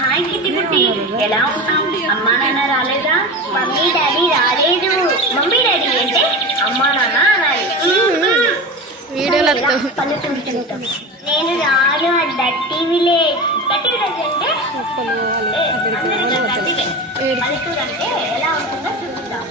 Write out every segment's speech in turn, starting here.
Hi kitty పుట్టి, ఎలా ఉన్నావు? అమ్మా నాన్న రాలేదా? మమ్మీ డాడీ రాలేదు. మమ్మీ డాడీ అంటే అమ్మా నాన్న అనాలి. పల్లెటూరు నేను రాను. దట్టి విలేజ్. దట్టి విలేజ్ అంటే పల్లెటూరు అంటే ఎలా ఉంటుందో చూద్దాం.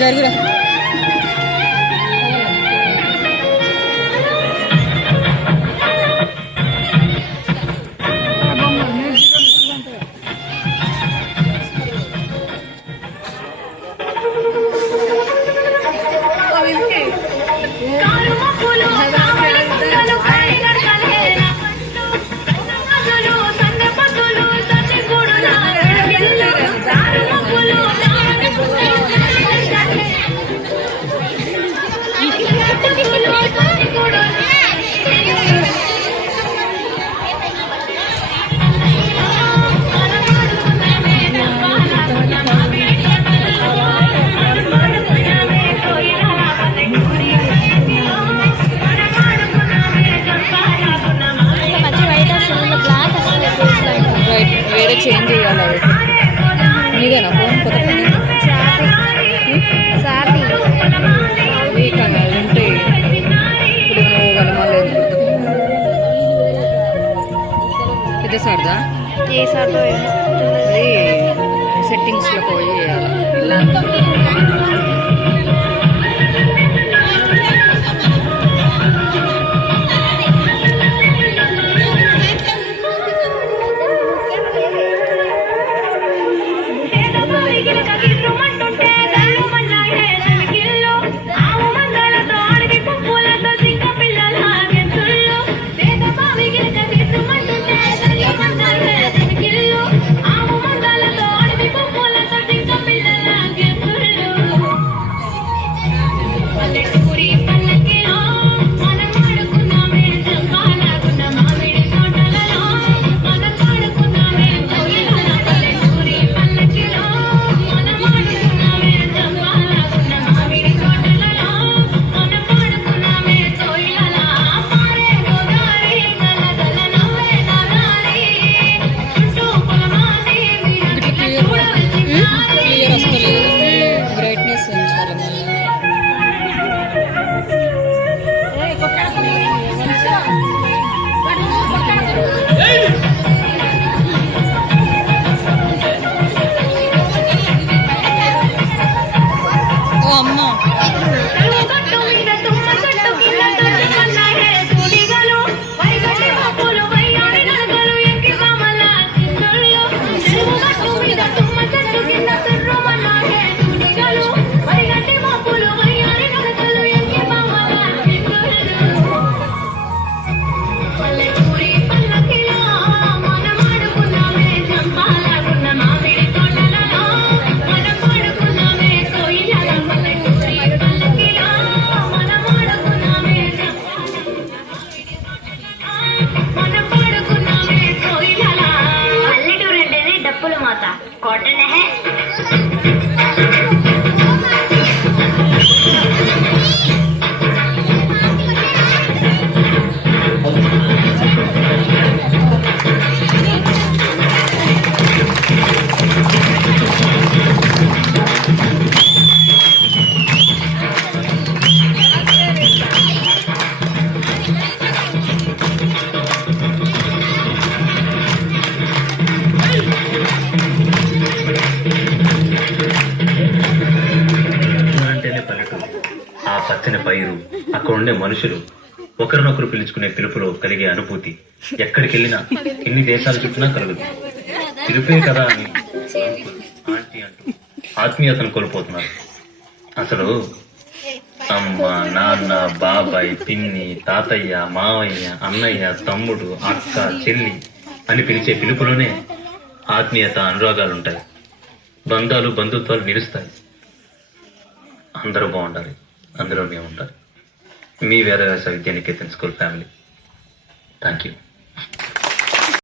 జరుగురా వేరే చేంజ్ చేయాలి. నీదేనా ఫోన్? కొత్త ఫోన్ ఉంటే ఇప్పుడు మళ్ళీ పెద్ద సార్దా ఏ సార్తో అది సెట్టింగ్స్లో పోయి ఇలా పచ్చని పైరు, అక్కడ ఉండే మనుషులు, ఒకరినొకరు పిలుచుకునే పిలుపులో కలిగే అనుభూతి ఎక్కడికి వెళ్ళినా, ఎన్ని దేశాలు చుట్టినా కలుగుతుంది. పిలుపే కదా అని ఆంటీ అంటూ ఆత్మీయతను కోల్పోతున్నారు. అసలు అమ్మ, నాన్న, బాబాయ్, పిన్ని, తాతయ్య, మావయ్య, అన్నయ్య, తమ్ముడు, అక్క, చెల్లి అని పిలిచే పిలుపులోనే ఆత్మీయత, అనురాగాలు ఉంటాయి. బంధాలు, బంధుత్వాలు నిలుస్తాయి. అందరూ బాగుండాలి, అందులో మేము ఉండాలి. మీ Vedavyasa Vidyaniketan school family. Thank you.